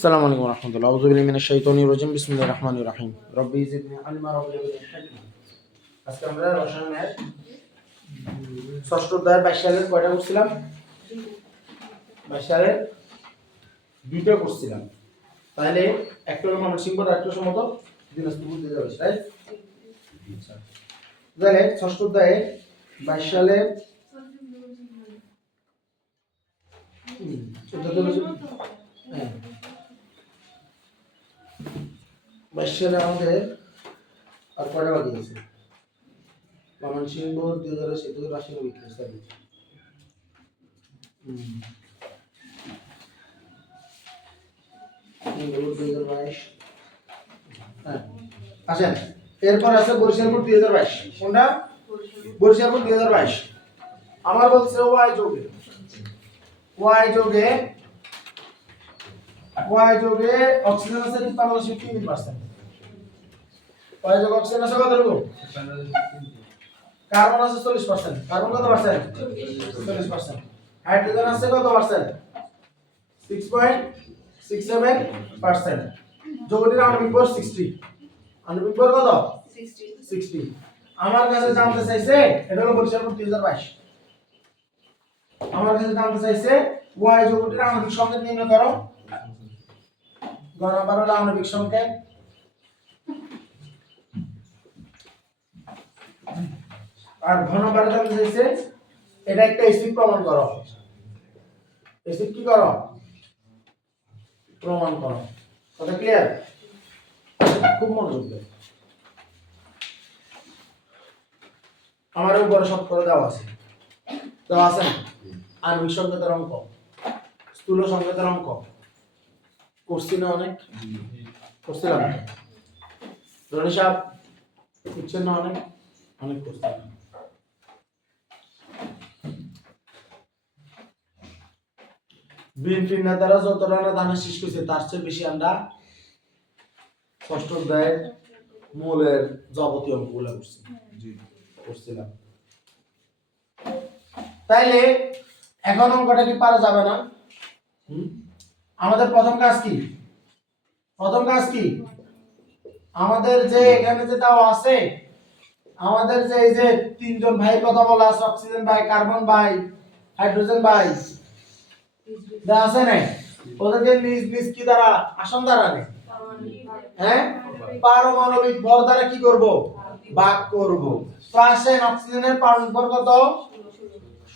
আসসালামু আলাইকুম ওয়া রাহমাতুল্লাহি আউযু বিল্লাহি মিনাশ শাইতানির রাজিম বিসমিল্লাহির রাহমানির রাহিম রব্বি জিদনি ইলমা রব্বি জিদনি হিকমা। আজকে আমরা রসায়নের ষষ্ঠ অধ্যায়ের 22 সালের কয়টা করছিলাম? 22 সালের দুইটা করছিলাম। তাহলে একটা হলো ময়মনসিংহ আর একটা সম্মত দিনাজপুর দিয়ে যাবে, তাই? আচ্ছা, তাহলে ষষ্ঠ অধ্যায়ে 22 সালের হ্যাঁ 22 সালে আমাদের আর কয়টা বাকি আছে? ময়মনসিংহ 2017 রাশিয়ার বিক্রি সার্ভিস। আসেন, এরপর আছে বরিশালপুর 2022। কোনটা? বরিশালপুর 2022। আমার বলছে ওয়াই যোগে অক্সিজেন আছে 53%। ওয়াই যোগে অক্সিজেন আছে কতটুকু? কার্বন আছে 40%। কার্বন কত পার্সেন্ট? 40%। হাইড্রোজেন আছে কত পার্সেন্ট? 6.67%। যৌগটির আণবিক ভর 60। আণবিক ভর কত? 60। আমার কাছে জানতে চাইছে, এটা হলো বরিশালপুর 2022। আমার কাছে জানতে চাইছে ওয়াই যৌগটির আণবিক সংকেত নির্ণয় করো। গণনা করো আণবিক সংকেত। আর ঘনবার জানতে চাইছে এটা একটা অ্যাসিড প্রমাণ করো। অ্যাসিড কি করো? প্রমাণ করো। কথা ক্লিয়ার? খুব মনোযোগ দাও। আমার উপরে সব করে দেওয়া আছে না? আণবিক সংকেতের অঙ্ক, স্থূল সংকেতের অঙ্ক করছি না? অনেক করছিলাম। রনি সাহেব বুঝছেন না? অনেক করছিলাম। বিএনপির নেতারা যত রানা ধানের শীষ করছে তার চেয়ে বেশি আমরা ষষ্ঠ অধ্যায়ের মূলের যাবতীয় অঙ্কগুলো করছিলাম। তাইলে এখন অঙ্কটা কি পারা যাবে না? আমাদের প্রথম কাজ কি? আমাদের যে এখানে যে দেওয়া আছে, আমাদের যে এই যে তিনজন ভাই কথা বলা আছে, অক্সিজেন ভাই, কার্বন ভাই, হাইড্রোজেন ভাই দেওয়া আছে না? ওদেরকে নিজ নিজ কি দ্বারা আসন দ্বারা নেই, হ্যাঁ, পারমাণবিক ভর দ্বারা কি করব? ভাগ করব। তো আসেন, অক্সিজেনের পারমাণবিক ভর কত?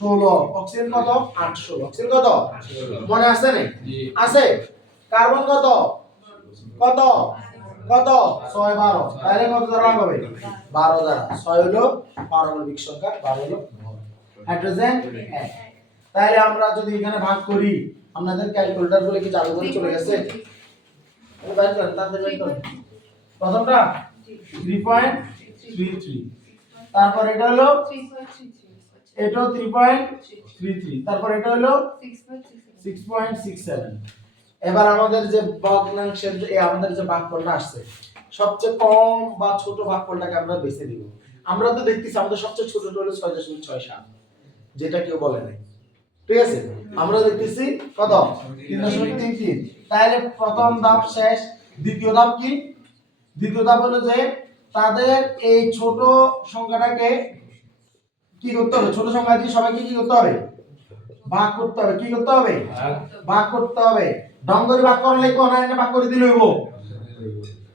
16। অক্সিজেন কত? 816। অক্সিজেন কত? মনে আছে না? আছে। কার্বন কত? 6 12। তাহলে কত দ্বারা ভাগ হবে? 12 দ্বারা। 6 হলো পারমাণবিক সংখ্যা, 12 হলো ভর। হাইড্রোজেন 1। তাহলে আমরা যদি এখানে ভাগ করি, আপনাদের ক্যালকুলেটর বলে কি চালু করে চলে গেছে? বাইর করেন, তাড়াতাড়ি বাইর করেন। প্রথমটা 3.33, তারপর এটা হলো 3.33, তারপর এটা হলো 6.67। এবার আমাদের যে ভগ্নাংশের আমাদের যে ভাগফলটা আসছে, সবচেয়ে কম বা ছোট ভাগফলটাকে আমরা বেছে নিব। আমরা তো দেখতেছি আমাদের সবচেয়ে ছোটটা হলো 6.67, যেটা কেউ বলে নাই। ঠিক আছে, আমরা দেখতেছি কত? 3.33। তাহলে প্রথম ধাপ শেষ। দ্বিতীয় ধাপ কি? দ্বিতীয় ধাপ হলো যে তাদের এই ছোট সংখ্যাটাকে কি করতে হবে? ছোট সংখ্যা দিয়ে সবাইকে কি করতে হবে? ভাগ করতে হবে। কি করতে হবে? ভাগ করতে হবে। ডঙ্গরি ভাগ করা লাগবে না, এটা ভাগ করে দিলে হইব।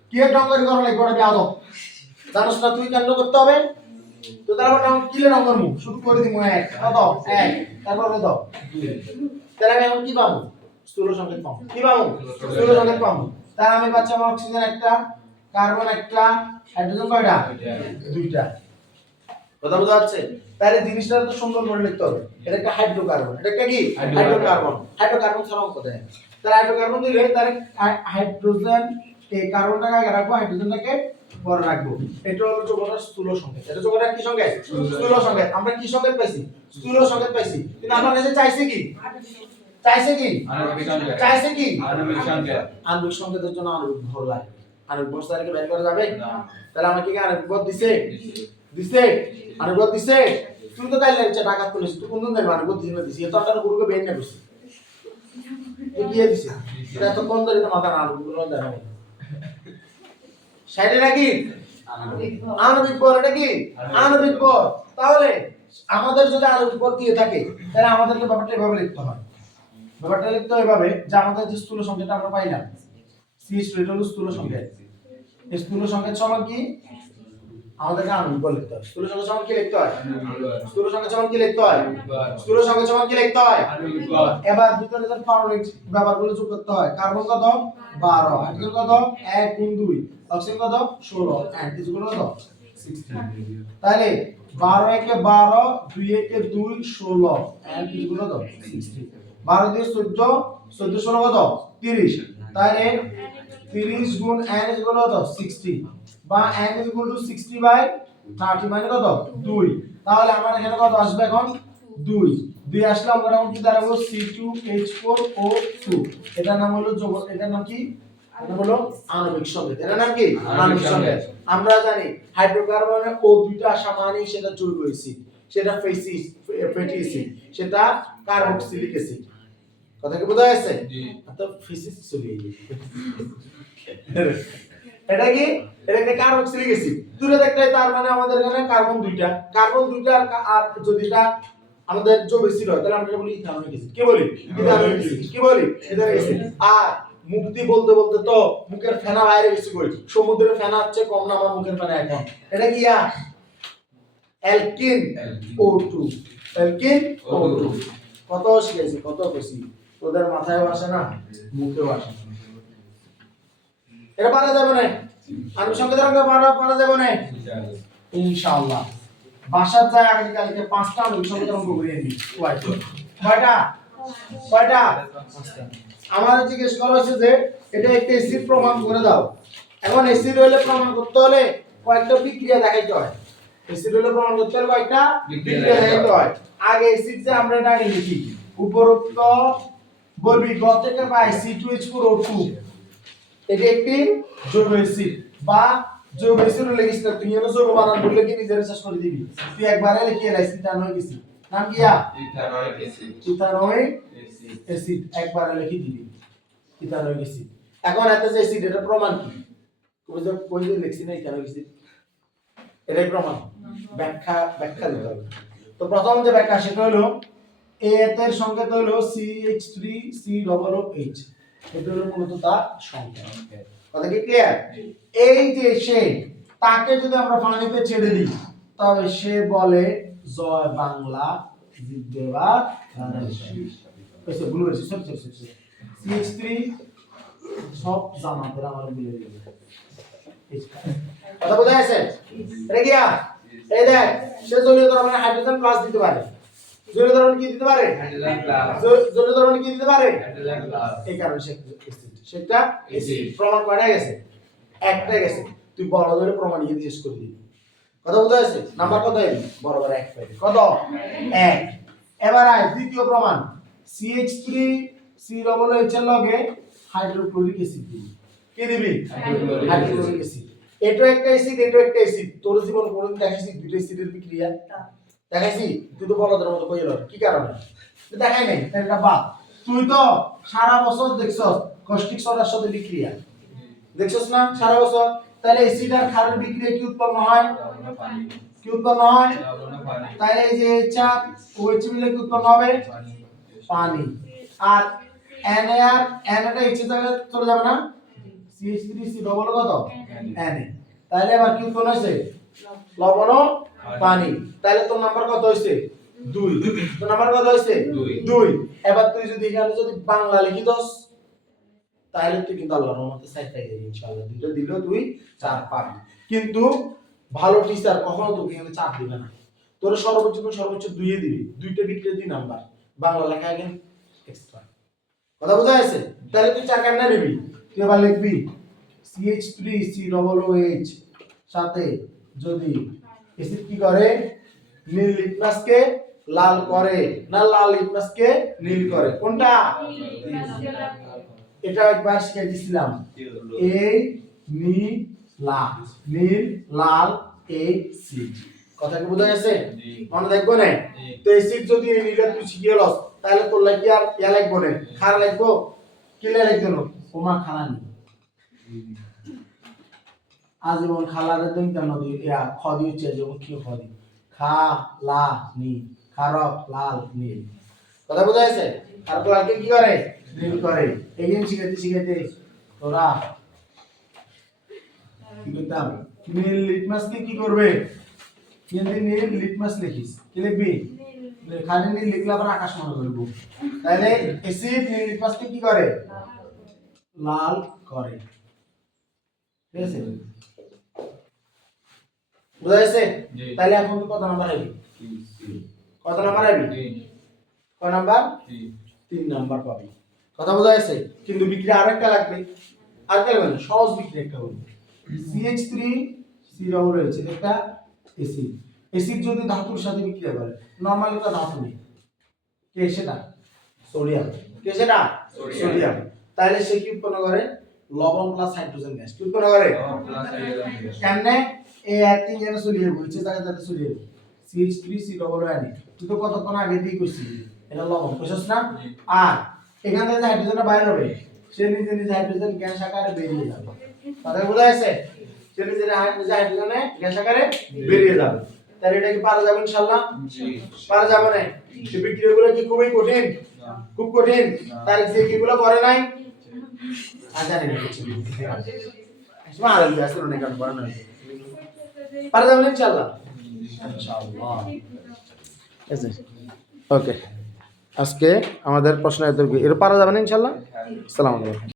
কি ডঙ্গরি করা লাগবে? ওটা বেয়াদ জানোস না তুই? কেন করতে হবে? তো তারপর নাম কিলে ডঙ্গর মুখ শুরু করে দিমু। 1 কত? 1, তারপর কত? 2। তাহলে আমি এখন কি পাবো? স্থূল সংকেত পাবো। কি পাবো? স্থূল সংকেত পাবো। তাহলে আমি পাচ্ছি আমার অক্সিজেন একটা, কার্বন একটা, হাইড্রোজেন কয়টা? 2টা। কথা বোঝা যাচ্ছে? তাহলে জিনিসটা তো সুন্দর করে লিখতে হবে। এটা একটা হাইড্রোকার্বন। এটা একটা কি? হাইড্রোকার্বন। হাইড্রোকার্বন ছাড়া অঙ্ক দেয়। তাহলে হাইড্রোকার্বন দিলে তাহলে হাইড্রোজেন এই কার্বনটাকে আগে রাখবো, হাইড্রোজেনটাকে পরে রাখবো। এটা হলো যৌগটার স্থূল সংকেত। এটা যৌগটার কি সংকেত? স্থূল সংকেত। আমরা কি সংকেত পাইছি? স্থূল সংকেত পাইছি। কিন্তু আমার কাছে চাইছে কি? আণবিক সংকেতের জন্য আণবিক ভর লাগে। আণবিক ভর তারিখে বের করা যাবে না। তাহলে আমাকে কি আণবিক ভর দিছে? আণবিক ভর দিছে। তুই তো তাইলে ডাকাত পুলিশ, তুই কোন দিন আণবিক ভর দিছিস? তো আমরা গুরুকে বের না করছিস। তো কি দিছে এটা তো কোন ধরে মাথা না গুলো দেখাও সাইডে নাকি আণবিক ভর এটা কি আণবিক ভর তাহলে আমাদের যদি আণবিক ভর দিয়ে থাকে তাহলে আমাদেরকে ব্যাপারটা এভাবে লিখতে হয় ব্যাপারটা লিখতে হয় এভাবে যে আমাদের যে স্থূল সংখ্যাটা আমরা পাইলাম CH2 এটা হলো স্থূল সংখ্যা এই স্থূল সংখ্যার সমান কি আমাদেরকে আণবিক ভর লিখতে হয় স্থূল সংখ্যা সমান কি লিখতে হয় স্থূল সংখ্যা সমান কি লিখতে হয় স্থূল সংখ্যা সমান কি লিখতে হয় আণবিক ভর এবার ভিতরে যে পারমাণবিক ব্যবহারগুলো যোগ করতে হয় কার্বন কত 12 হাইড্রোজেন কত 1 গুণ 2 অক্সিজেন কত 16 এন্ড ইজগুলো কত 16 তাহলে 12 একে 12 2 একে 2 16 এন্ড ইজগুলো কত 16 12 দিয়ে 14 14 16 কত 30 তাহলে 30 গুণ n ইজগুলো কত 60 বা n is equal to 60 by 30 মানে কত 2 তাহলে আমার এখানে কত আসবে এখন 2 2 আসলে আমরা এখন কি দাঁড়াবো C2H4O2 এটার নাম হলো এটার নাম কি এটা হলো আণবিক সংকেত এটার নাম কি আণবিক সংকেত আমরা জানি হাইড্রোকার্বনে O দুইটা আসা মানে সেটা জৈব অ্যাসিড সেটা ফ্যাটি অ্যাসিড সেটা কার্বক্সিলিক অ্যাসিড কথা কি বোঝা যাচ্ছে জি তো ফিজিক্স চলে এটা কি এটা একটা কার্বক্সিলিক অ্যাসিড দূরে দেখতে তার মানে আমাদের এখানে কার্বন দুইটা আর যদি এটা আমাদের জৈব অ্যাসিড হয় তাহলে আমরা বলি ইথানোয়িক অ্যাসিড কি বলি ইথানোয়িক অ্যাসিড কি বলি ইথানোয়িক অ্যাসিড আর মুক্তি বলতে বলতে তো মুখের ফেনা বাইরে বেশি করি সমুদ্রের ফেনা হচ্ছে কম না আমার মুখের ফেনা এখন এটা কি অ্যালকিন O2 অ্যালকিন O2 কত শিখেছি কত বেশি তোদের মাথায়ও আসে না মুখেও আসে না এটা পারা যাবে না আণবিক সংকেতের অঙ্ক পারা যাবে না ইনশাআল্লাহ বাসার যায় আগামী কালকে 5টা আণবিক সংকেতের অঙ্ক করিয়ে নিই কয়টা পাঁচটা আমার জিজ্ঞেস করা হয়েছে যে এটা একটা অ্যাসিড প্রমাণ করে দাও এখন অ্যাসিড হলে প্রমাণ করতে হলে কয়েকটা বিক্রিয়া দেখাইতে হয় অ্যাসিড হলে প্রমাণ করতে হলে কয়েকটা বিক্রিয়া দেখাইতে হয় আগে অ্যাসিড যে আমরা এটা আগে লিখি উপরোক্ত বলবি গ থেকে পাই C2H4O2 এটা একটি জৈব অ্যাসিড বা জৈব অ্যাসিড লিখিস না তুই এর জৈব বানান বললে কি নিজে রিসার্চ করে দিবি তুই একবারে লিখে লাইসি ইথানোয়িক অ্যাসিড নাম কি ইথানোয়িক অ্যাসিড একবারে লিখে দিবি ইথানোয়িক অ্যাসিড এখন এত যে অ্যাসিড এর প্রমাণ কি কই যে লিখছি না ইথানোয়িক অ্যাসিড এটাই প্রমাণ ব্যাখ্যা দিতে হবে তো প্রথম যে ব্যাখ্যা সেটা হলো A এর সংকেত হলো CH3COOH এটা হলো মূলত তার সংখ্যা কথা কি ক্লিয়ার এই যে সে তাকে যদি আমরা পানিতে ছেড়ে দিই তবে সে বলে জয় বাংলা জিন্দাবাদ এসে ভুল হয়েছে সব CH3 সব জামাতের আমার ভুলে গেছে কথা বোঝা গেছে রেডিয়া এই দেখ সে জলীয় দ্রবণে হাইড্রোজেন প্লাস দিতে পারে জলীয় দ্রবণ কি দিতে পারে হাইড্রোজেন প্লাস জলীয় দ্রবণ কি দিতে পারে হাইড্রোজেন প্লাস এই কারণে সেটা এসিড প্রমাণ করা গেছে একটা গেছে তুই বড় ধরে প্রমাণ দিয়ে জিজ্ঞেস করে দিবি কথা বোঝা গেছে নাম্বার কত এলি বরাবর 1 পাইবি কত 1 এবার আয় দ্বিতীয় প্রমাণ CH3COOH এর লগে হাইড্রোক্লোরিক অ্যাসিড দিবি কি দিবি হাইড্রোক্লোরিক অ্যাসিড এটা একটা অ্যাসিড এটা একটা অ্যাসিড তোর জীবন কোনদিন দেখাইছিস দুটো অ্যাসিডের বিক্রিয়া দেখাইছি তুই তো বলদের মতো কইল কি কারণে দেখাই নাই এটা বাদ তুই তো সারা বছর দেখছস কষ্টিক সোডার সাথে বিক্রিয়া দেখছস না সারা বছর তাহলে অ্যাসিড আর ক্ষারের বিক্রিয়া কি উৎপন্ন হয় কি উৎপন্ন হয় তাহলে এই যে চাপ OH মিলে কি উৎপন্ন হবে পানি আর Na আর Na এইচ জায়গায় চলে যাবে না CH3C ডবল কত Na তাহলে এবার কি উৎপন্ন হইছে লবণ ও পানি তাহলে তোর নাম্বার কত হইছে 2 তোর নাম্বার কত হইছে 2 এবার তুই যদি এখানে যদি বাংলা লিখি দস তাহলে তুই কিন্তু আল্লাহর রহমতে সাইড পাই যাবি ইনশাআল্লাহ দুটো দিলেও তুই 4 পাবি কিন্তু ভালো টিচার কখনো তোকে এখানে 4 দিবে না তোর সর্বোচ্চ 2 এ দিবি দুইটা বিক্রিয়া 2 নাম্বার বাংলা লেখা আগে এক্সট্রা কথা বোঝা গেছে তাহলে তুই 4 কেন নিবি তুই এবার লিখবি CH3COOH সাথে যদি অ্যাসিড কি করে নীল লিটমাসকে লাল করে না লাল লিটমাসকে নীল করে কোনটা এটা একবার শিখিয়ে দিছিলাম এই নীল লাল অ্যাসিড কথা কি বোঝা গেছে মনে দেখবো না তো অ্যাসিড যদি নীলের তুই শিখিয়ে লস তাহলে তোর লাগি আর ইয়া লাগবো না খার লাগবো ক্লিয়ার একজন ওমা খানানি আজীবন খালারে দুইটা নদী ইয়া খদি হচ্ছে যেমন কি খদি খা লা নি খারক লাল নীল কথা বোঝা যাচ্ছে আর লালকে কি করে নীল করে এই জিনিস শিখাইতে শিখাইতে তোরা কি করতাম নীল লিটমাসকে কি করবে যদি নীল লিটমাস লিখিস কি লিখবি খালি নীল লিখলে আবার আকাশ মনে করব তাহলে অ্যাসিড নীল লিটমাসকে কি করে লাল করে ঠিক আছে বুঝা যাচ্ছে তাহলে এখন কত নাম্বার আইবি কত নাম্বার আইবি কত নাম্বার 3 নাম্বার পাবি কথা বোঝা যাচ্ছে কিন্তু বিক্রিয়া আরেকটা লাগবে আরেকটা লাগবে সহজ বিক্রিয়া একটা হবে CH3 C ডাবল রয়েছে একটা অ্যাসিড অ্যাসিড যদি ধাতুর সাথে বিক্রিয়া করে নরমাল একটা ধাতু নেই কে সেটা সোডিয়াম কে সেটা সোডিয়াম তাহলে সে কি উৎপন্ন করে লবণ প্লাস হাইড্রোজেন গ্যাস কি উৎপন্ন করে কেমনে এই একটি যেন চলিয়ে বইছে জায়গা যাতে চলিয়ে CH3 C ডাবল আনি তুই তো কতক্ষণ আগে দিয়ে কইছিস এটা লবণ কইছস না আর এখান থেকে হাইড্রোজেনটা বাইরে হবে সে নিজে নিজে হাইড্রোজেন গ্যাস আকারে বেরিয়ে যাবে কথা বোঝা যাচ্ছে সে নিজে হাইড্রোজেনে গ্যাস আকারে বেরিয়ে যাবে তাহলে এটা কি পারা যাবে ইনশাআল্লাহ পারা যাবে না এই বিক্রিয়াগুলো কি খুবই কঠিন খুব কঠিন তার যে কিগুলো করে নাই জানি না কিছু আসলে আর আসলে অনেক কাজ করা নাই পারা যাবে ইনশাআল্লাহ ইনশাআল্লাহ এসে ওকে আজকে আমাদের প্রশ্ন এত এর পারা যাবে না ইনশাআল্লাহ আসসালামু আলাইকুম